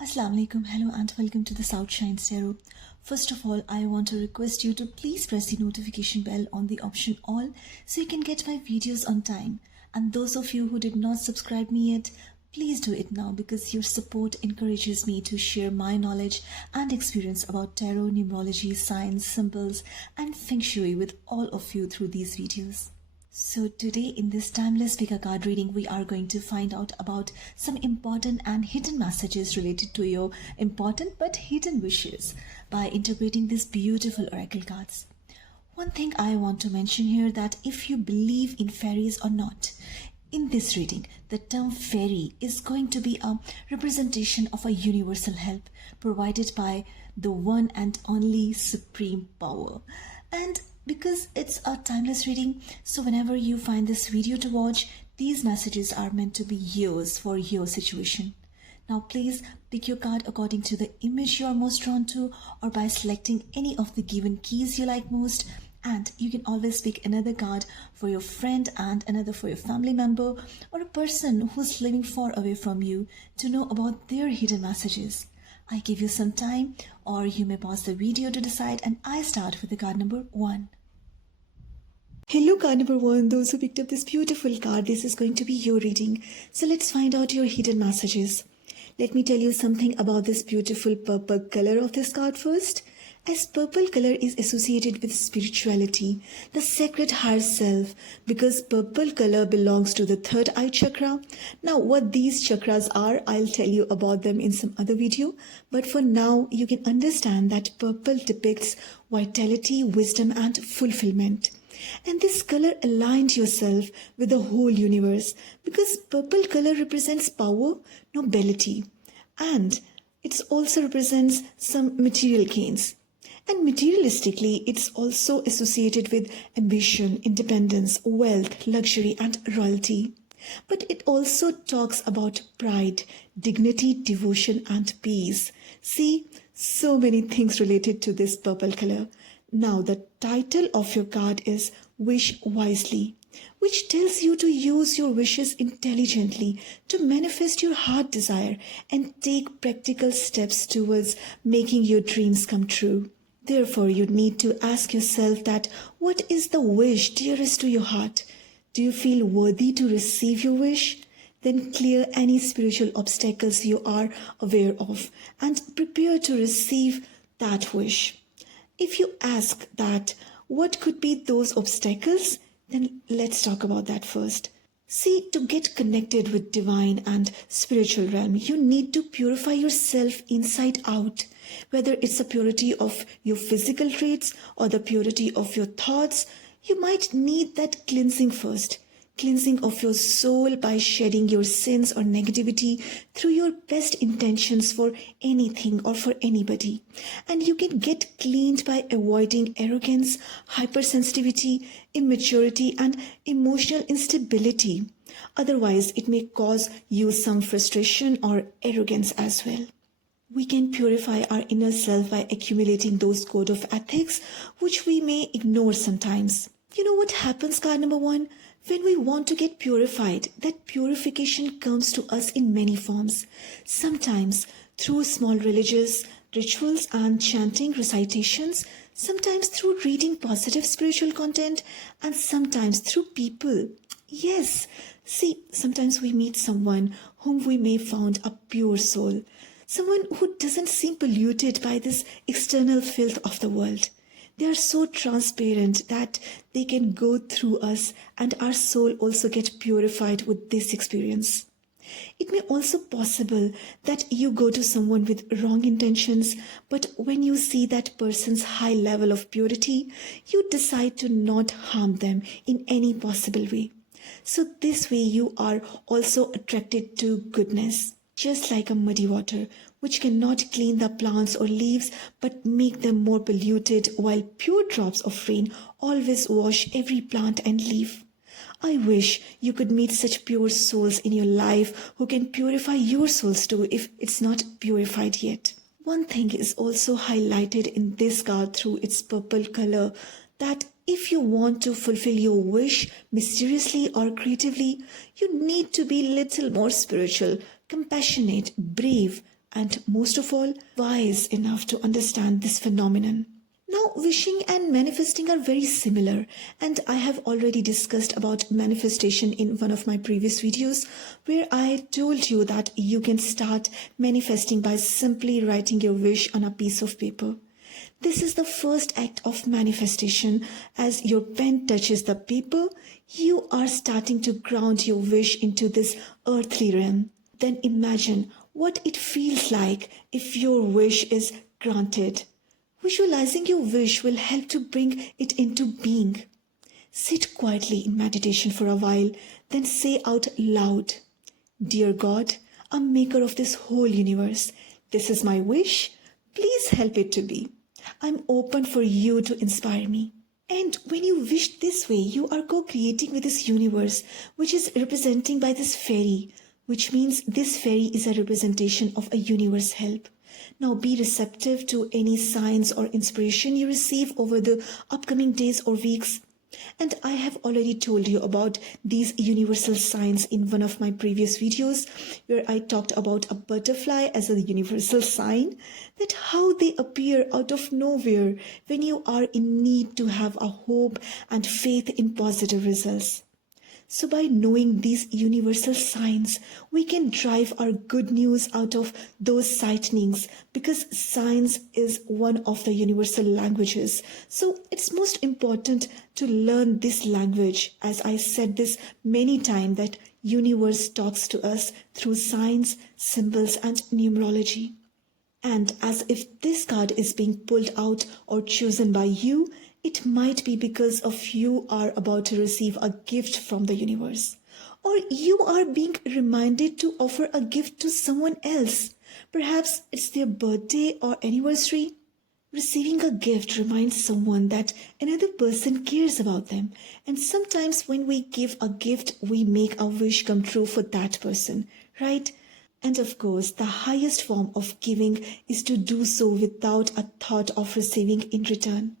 Assalamu alaikum, hello and welcome to the SoutShines Tarot. First of all, I want to request you to please press the notification bell on the option all so you can get my videos on time. And those of you who did not subscribe me yet, please do it now because your support encourages me to share my knowledge and experience about tarot, numerology, science, symbols and Feng Shui with all of you through these videos. So today in this timeless pick card reading, we are going to find out about some important and hidden messages related to your important but hidden wishes by interpreting these beautiful oracle cards. One thing I want to mention here, that if you believe in fairies or not, in this reading, the term fairy is going to be a representation of a universal help provided by the one and only supreme power. And because it's a timeless reading, so whenever you find this video to watch, these messages are meant to be yours for your situation. Now please pick your card according to the image you are most drawn to or by selecting any of the given keys you like most, and you can always pick another card for your friend and another for your family member or a person who's living far away from you to know about their hidden messages. I give you some time, or you may pause the video to decide, and I start with the card number 1. Hello card number 1, those who picked up this beautiful card, this is going to be your reading. So let's find out your hidden messages. Let me tell you something about this beautiful purple color of this card first. As purple color is associated with spirituality, the sacred higher self, because purple color belongs to the third eye chakra. Now what these chakras are, I'll tell you about them in some other video. But for now, you can understand that purple depicts vitality, wisdom and fulfillment. And this color aligned yourself with the whole universe because purple color represents power, nobility, and it also represents some material gains. And materialistically, it's also associated with ambition, independence, wealth, luxury, and royalty. But it also talks about pride, dignity, devotion, and peace. See, so many things related to this purple color. Now, the title of your card is Wish Wisely, which tells you to use your wishes intelligently to manifest your heart desire and take practical steps towards making your dreams come true. Therefore, you need to ask yourself that what is the wish dearest to your heart? Do you feel worthy to receive your wish? Then clear any spiritual obstacles you are aware of and prepare to receive that wish. If you ask that what could be those obstacles, then let's talk about that first. See, to get connected with divine and spiritual realm, you need to purify yourself inside out. Whether it's the purity of your physical traits or the purity of your thoughts, you might need that cleansing first. Cleansing of your soul by shedding your sins or negativity through your best intentions for anything or for anybody. And you can get cleaned by avoiding arrogance, hypersensitivity, immaturity, and emotional instability. Otherwise, it may cause you some frustration or arrogance as well. We can purify our inner self by accumulating those code of ethics, which we may ignore sometimes. You know what happens, card number 1? When we want to get purified, that purification comes to us in many forms. Sometimes through small religious rituals and chanting recitations, sometimes through reading positive spiritual content, and sometimes through people. Yes, see, sometimes we meet someone whom we may found a pure soul, someone who doesn't seem polluted by this external filth of the world. They are so transparent that they can go through us and our soul also get purified with this experience. It may also possible that you go to someone with wrong intentions, but when you see that person's high level of purity, you decide to not harm them in any possible way. So this way you are also attracted to goodness. Just like a muddy water, which cannot clean the plants or leaves but make them more polluted, while pure drops of rain always wash every plant and leaf. I wish you could meet such pure souls in your life who can purify your souls too if it's not purified yet. One thing is also highlighted in this card through its purple color, that if you want to fulfill your wish mysteriously or creatively, you need to be little more spiritual, compassionate, brave, and most of all, wise enough to understand this phenomenon. Now, wishing and manifesting are very similar, and I have already discussed about manifestation in one of my previous videos where I told you that you can start manifesting by simply writing your wish on a piece of paper. This is the first act of manifestation. As your pen touches the paper, you are starting to ground your wish into this earthly realm. Then imagine what it feels like if your wish is granted. Visualizing your wish will help to bring it into being. Sit quietly in meditation for a while, then say out loud, "Dear God, a maker of this whole universe, this is my wish. Please help it to be. I'm open for you to inspire me." And when you wish this way, you are co-creating with this universe, which is representing by this fairy, which means this fairy is a representation of a universe help. Now be receptive to any signs or inspiration you receive over the upcoming days or weeks. And I have already told you about these universal signs in one of my previous videos where I talked about a butterfly as a universal sign, that how they appear out of nowhere when you are in need to have a hope and faith in positive results. So by knowing these universal signs, we can drive our good news out of those sightings, because signs is one of the universal languages. So it's most important to learn this language. As I said this many times, that universe talks to us through signs, symbols and numerology. And as if this card is being pulled out or chosen by you, it might be because of you are about to receive a gift from the universe, or you are being reminded to offer a gift to someone else. Perhaps it's their birthday or anniversary. Receiving a gift reminds someone that another person cares about them, and sometimes when we give a gift, we make a wish come true for that person, right? And of course, the highest form of giving is to do so without a thought of receiving in return.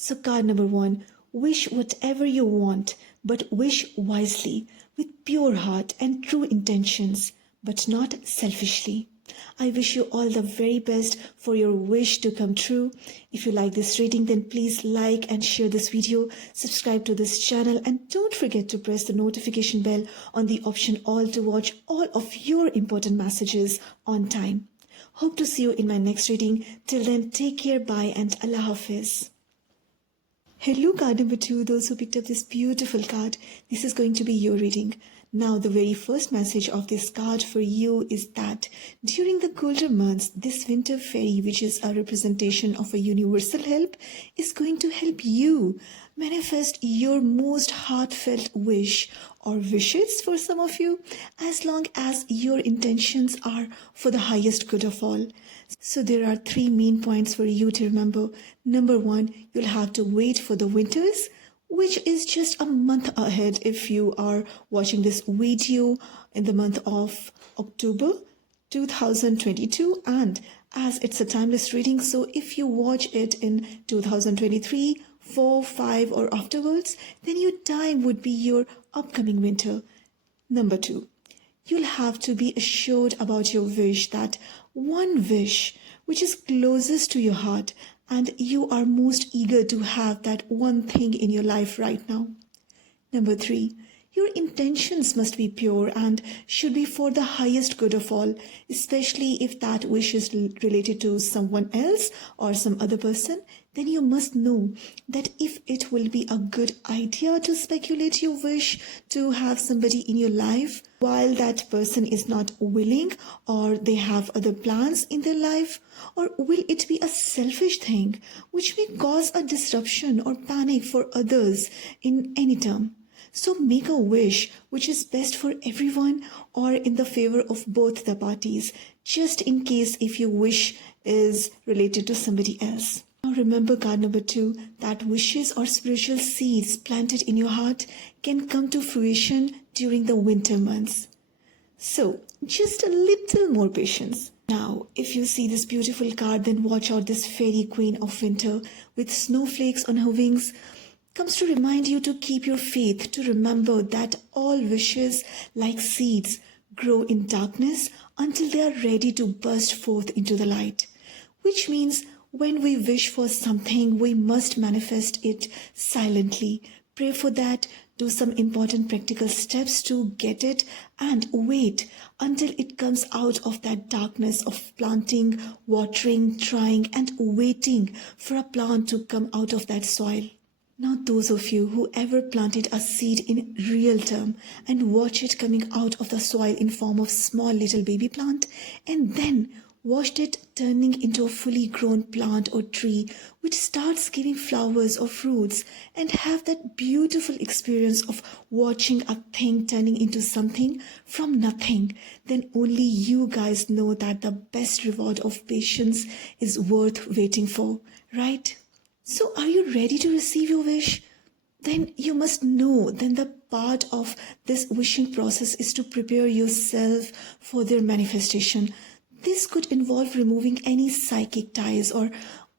So card number 1, wish whatever you want, but wish wisely, with pure heart and true intentions, but not selfishly. I wish you all the very best for your wish to come true. If you like this reading, then please like and share this video, subscribe to this channel, and don't forget to press the notification bell on the option all to watch all of your important messages on time. Hope to see you in my next reading. Till then, take care, bye, and Allah Hafiz. Hello card number 2, those who picked up this beautiful card. This is going to be your reading. Now the very first message of this card for you is that during the colder months, this winter fairy, which is a representation of a universal help, is going to help you manifest your most heartfelt wish or wishes for some of you, as long as your intentions are for the highest good of all. So there are 3 main points for you to remember. Number 1, you'll have to wait for the winters, which is just a month ahead if you are watching this video in the month of October 2022, and as it's a timeless reading, so if you watch it in 2023, 4, 5 or afterwards, then your time would be your upcoming winter. Number 2, you'll have to be assured about your wish, that one wish which is closest to your heart and you are most eager to have that one thing in your life right now. Number 3, your intentions must be pure and should be for the highest good of all, especially if that wish is related to someone else or some other person. Then you must know that if it will be a good idea to speculate your wish to have somebody in your life while that person is not willing or they have other plans in their life, or will it be a selfish thing which may cause a disruption or panic for others in any term. So make a wish which is best for everyone or in the favor of both the parties, just in case if your wish is related to somebody else. Now remember card number 2, that wishes or spiritual seeds planted in your heart can come to fruition during the winter months. So just a little more patience. Now, if you see this beautiful card, then watch out. This fairy queen of winter with snowflakes on her wings comes to remind you to keep your faith, to remember that all wishes, like seeds, grow in darkness until they are ready to burst forth into the light. Which means when we wish for something, we must manifest it silently. Pray for that, do some important practical steps to get it, and wait until it comes out of that darkness of planting, watering, trying, and waiting for a plant to come out of that soil. Now those of you who ever planted a seed in real term and watch it coming out of the soil in form of small little baby plant, and then watched it turning into a fully grown plant or tree which starts giving flowers or fruits, and have that beautiful experience of watching a thing turning into something from nothing, then only you guys know that the best reward of patience is worth waiting for, right? So are you ready to receive your wish? Then you must know then the part of this wishing process is to prepare yourself for their manifestation. This could involve removing any psychic ties or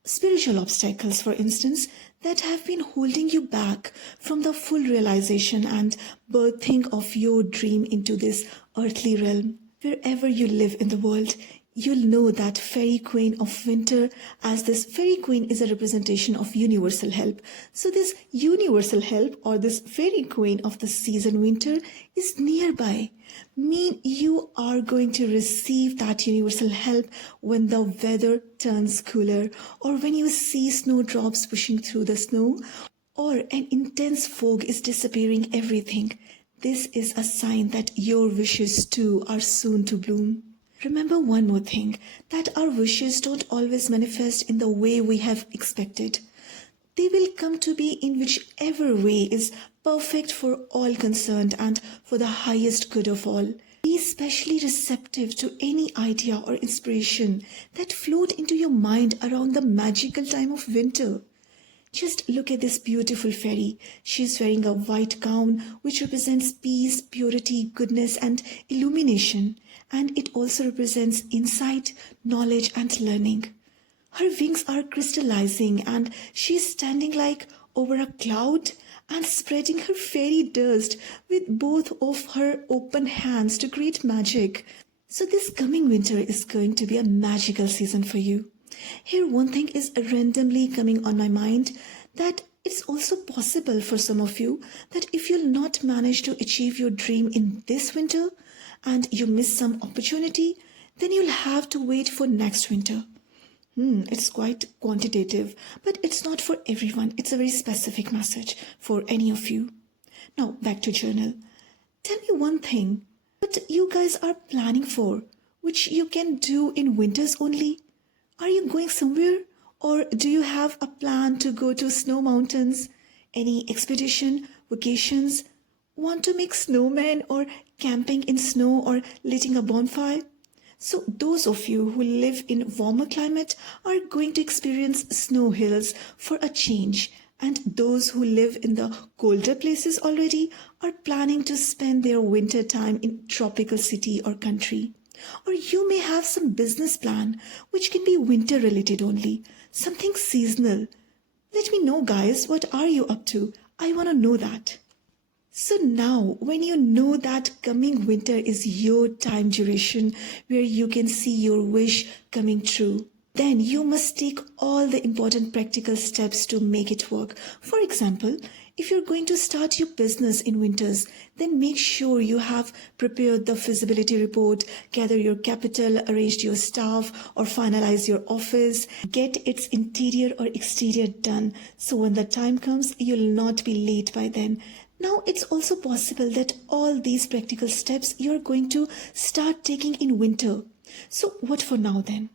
spiritual obstacles, for instance, that have been holding you back from the full realization and birthing of your dream into this earthly realm. Wherever you live in the world, you'll know that fairy queen of winter, as this fairy queen is a representation of universal help. So this universal help, or this fairy queen of the season winter, is nearby. Mean you are going to receive that universal help when the weather turns cooler, or when you see snowdrops pushing through the snow, or an intense fog is disappearing everything. This is a sign that your wishes too are soon to bloom. Remember one more thing, that our wishes don't always manifest in the way we have expected. They will come to be in whichever way is perfect for all concerned and for the highest good of all. Be especially receptive to any idea or inspiration that float into your mind around the magical time of winter. Just look at this beautiful fairy. She's wearing a white gown which represents peace, purity, goodness, and illumination. And it also represents insight, knowledge, and learning. Her wings are crystallizing and she's standing like over a cloud and spreading her fairy dust with both of her open hands to create magic. So this coming winter is going to be a magical season for you. Here one thing is randomly coming on my mind, that it's also possible for some of you that if you'll not manage to achieve your dream in this winter and you miss some opportunity, then you'll have to wait for next winter. It's quite quantitative, but it's not for everyone. It's a very specific message for any of you. Now back to journal. Tell me one thing what you guys are planning for, which you can do in winters only. Are you going somewhere, or do you have a plan to go to snow mountains? Any expedition, vacations? Want to make snowmen or camping in snow or lighting a bonfire? So those of you who live in warmer climate are going to experience snow hills for a change, and those who live in the colder places already are planning to spend their winter time in tropical city or country. Or you may have some business plan which can be winter related only, something seasonal. Let me know guys, what are you up to? I want to know that. So now, when you know that coming winter is your time duration where you can see your wish coming true, then you must take all the important practical steps to make it work. For example, if you're going to start your business in winters, then make sure you have prepared the feasibility report, gather your capital, arranged your staff, or finalize your office, get its interior or exterior done, so when the time comes, you'll not be late by then. Now, it's also possible that all these practical steps you're going to start taking in winter. So what for now then?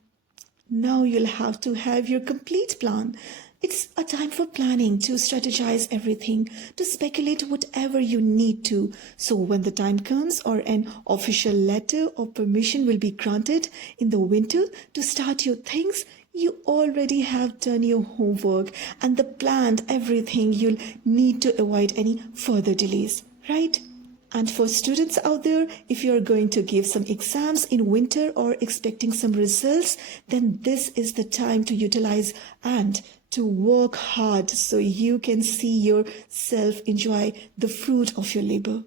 Now you'll have to have your complete plan. It's a time for planning, to strategize everything, to speculate whatever you need to. So when the time comes, or an official letter or permission will be granted in the winter to start your things, you already have done your homework and planned everything you'll need to avoid any further delays, right? And for students out there, if you're going to give some exams in winter or expecting some results, then this is the time to utilize and to work hard so you can see yourself enjoy the fruit of your labor.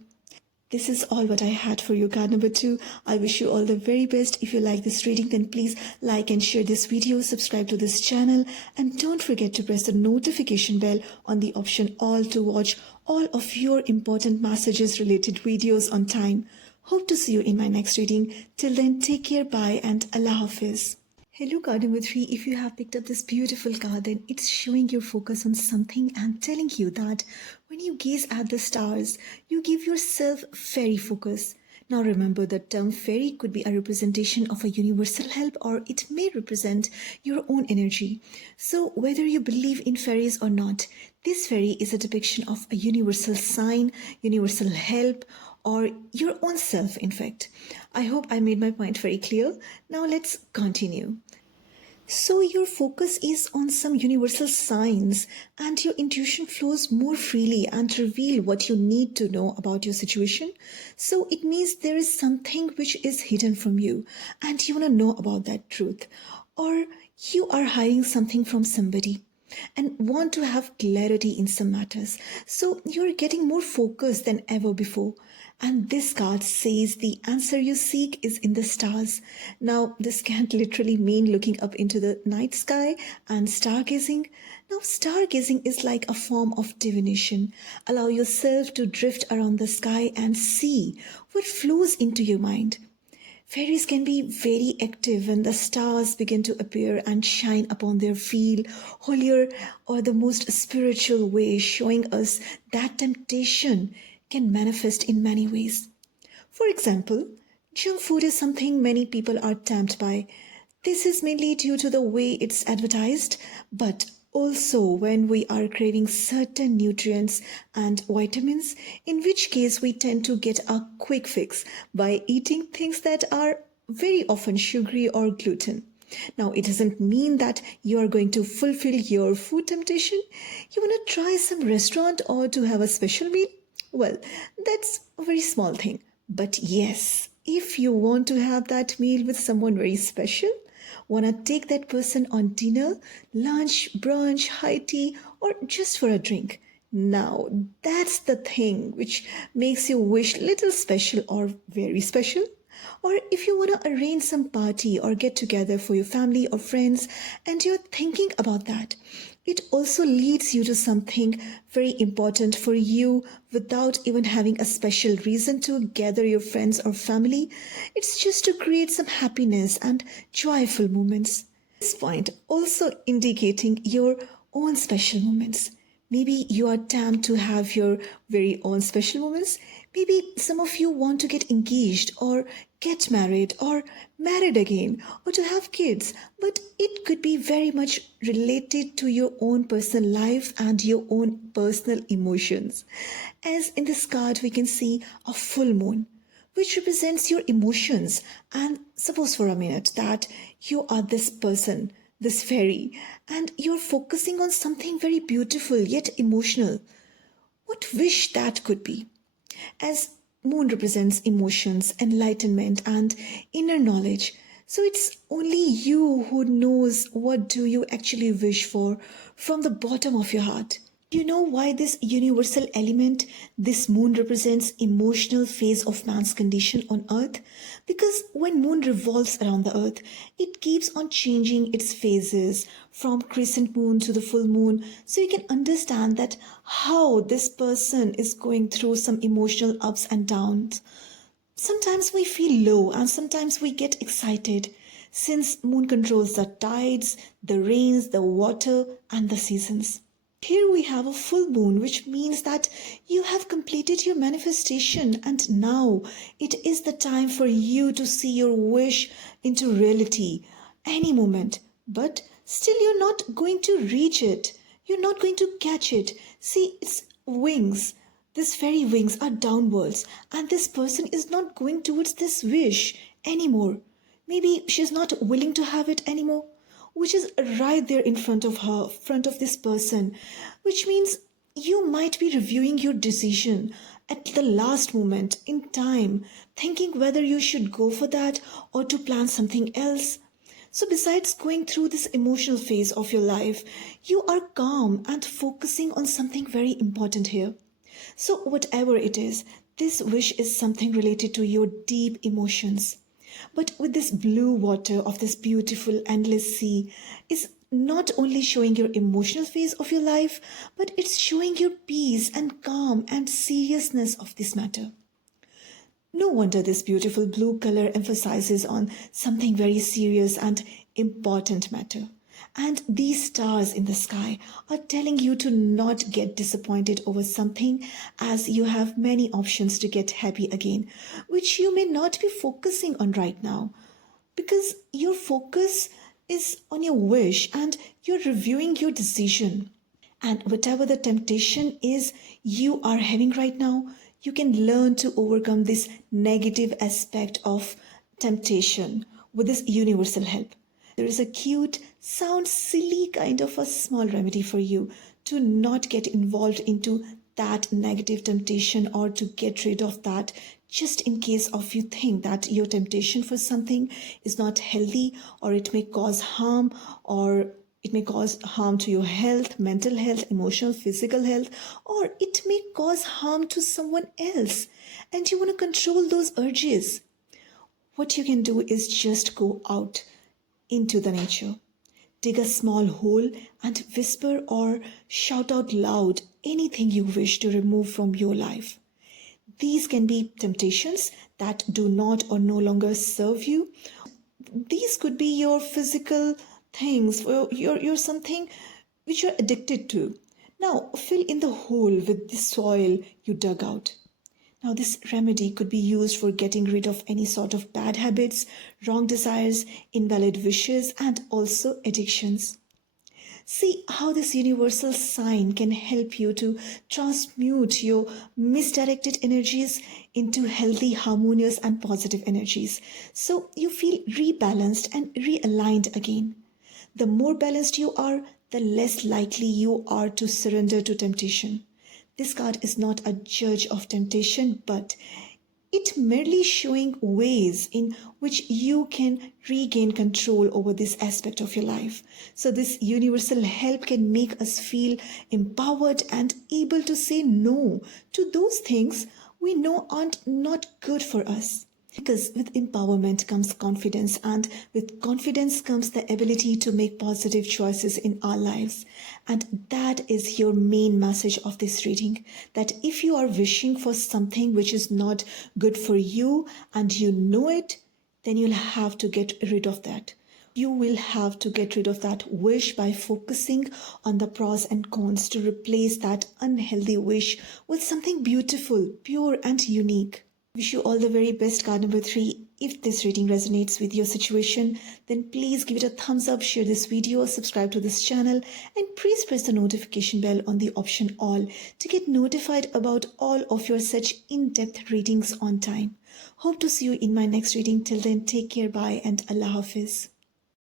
This is all what I had for you, card number 2. I wish you all the very best. If you like this reading, then please like and share this video, subscribe to this channel, and don't forget to press the notification bell on the option all to watch all of your important messages related videos on time. Hope to see you in my next reading. Till then, take care, bye, and Allah Hafiz. Hello, card number 3. If you have picked up this beautiful card, then it's showing your focus on something and telling you that when you gaze at the stars, you give yourself fairy focus. Now remember, the term fairy could be a representation of a universal help, or it may represent your own energy. So whether you believe in fairies or not, this fairy is a depiction of a universal sign, universal help, or your own self, in fact. I hope I made my point very clear. Now let's continue. So your focus is on some universal signs, and your intuition flows more freely and reveal what you need to know about your situation. So it means there is something which is hidden from you and you want to know about that truth, or you are hiding something from somebody and want to have clarity in some matters. So you're getting more focused than ever before. And this card says the answer you seek is in the stars. Now, this can't literally mean looking up into the night sky and stargazing. Now, stargazing is like a form of divination. Allow yourself to drift around the sky and see what flows into your mind. Fairies can be very active when the stars begin to appear and shine upon their field, holier or the most spiritual way, showing us that temptation can manifest in many ways. For example, junk food is something many people are tempted by. This is mainly due to the way it's advertised, but also when we are craving certain nutrients and vitamins, in which case we tend to get a quick fix by eating things that are very often sugary or gluten. Now, it doesn't mean that you are going to fulfill your food temptation. You want to try some restaurant or to have a special meal? Well, that's a very small thing. But yes, if you want to have that meal with someone very special, want to take that person on dinner, lunch, brunch, high tea, or just for a drink. Now, that's the thing which makes you wish little special or very special. Or if you want to arrange some party or get together for your family or friends and you're thinking about that, it also leads you to something very important for you without even having a special reason to gather your friends or family. It's just to create some happiness and joyful moments. This point also indicating your own special moments. Maybe you are tempted to have your very own special moments. Maybe some of you want to get engaged or get married or married again or to have kids, but it could be very much related to your own personal life and your own personal emotions. As in this card, we can see a full moon, which represents your emotions. And suppose for a minute that you are this person, this fairy, and you're focusing on something very beautiful yet emotional. What wish that could be? As moon represents emotions, enlightenment, and inner knowledge, so it's only you who knows what do you actually wish for from the bottom of your heart. Do you know why this universal element, this moon, represents emotional phase of man's condition on earth? Because when moon revolves around the earth, it keeps on changing its phases from crescent moon to the full moon. So you can understand that how this person is going through some emotional ups and downs. Sometimes we feel low and sometimes we get excited, since moon controls the tides, the rains, the water, and the seasons. Here we have a full moon, which means that you have completed your manifestation and now it is the time for you to see your wish into reality any moment. But still you're not going to reach it. You're not going to catch it. See, its wings, these fairy wings are downwards and this person is not going towards this wish anymore. Maybe she's not willing to have it anymore, which is right there in front of her, front of this person, which means you might be reviewing your decision at the last moment in time, thinking whether you should go for that or to plan something else. So besides going through this emotional phase of your life, you are calm and focusing on something very important here. So whatever it is, This wish is something related to your deep emotions. But with this blue water of this beautiful endless sea is not only showing your emotional phase of your life, but it's showing your peace and calm and seriousness of this matter. No wonder this beautiful blue color emphasizes on something very serious and important matter. And these stars in the sky are telling you to not get disappointed over something, as you have many options to get happy again, which you may not be focusing on right now, because your focus is on your wish and you're reviewing your decision. And whatever the temptation is you are having right now, you can learn to overcome this negative aspect of temptation with this universal help. There is a cute, sounds silly kind of a small remedy for you to not get involved into that negative temptation, or to get rid of that, just in case of you think that your temptation for something is not healthy, or it may cause harm, or it may cause harm to your health, mental health, emotional, physical health, or it may cause harm to someone else, and you want to control those urges. What you can do is just go out into the nature. Dig a small hole and whisper or shout out loud anything you wish to remove from your life. These can be temptations that do not or no longer serve you. These could be your physical things, or your something which you're addicted to. Now fill in the hole with the soil you dug out. Now this remedy could be used for getting rid of any sort of bad habits, wrong desires, invalid wishes, and also addictions. See how this universal sign can help you to transmute your misdirected energies into healthy, harmonious, and positive energies, so you feel rebalanced and realigned again. The more balanced you are, the less likely you are to surrender to temptation. This card is not a judge of temptation, but it merely showing ways in which you can regain control over this aspect of your life. So this universal help can make us feel empowered and able to say no to those things we know aren't not good for us. Because with empowerment comes confidence, and with confidence comes the ability to make positive choices in our lives. And that is your main message of this reading, that if you are wishing for something which is not good for you and you know it, then you'll have to get rid of that. You will have to get rid of that wish by focusing on the pros and cons to replace that unhealthy wish with something beautiful, pure, and unique. Wish you all the very best, card number 3. If this reading resonates with your situation, then please give it a thumbs up, share this video, subscribe to this channel, and please press the notification bell on the option all to get notified about all of your such in-depth readings on time. Hope to see you in my next reading. Till then, take care, bye, and Allah Hafiz.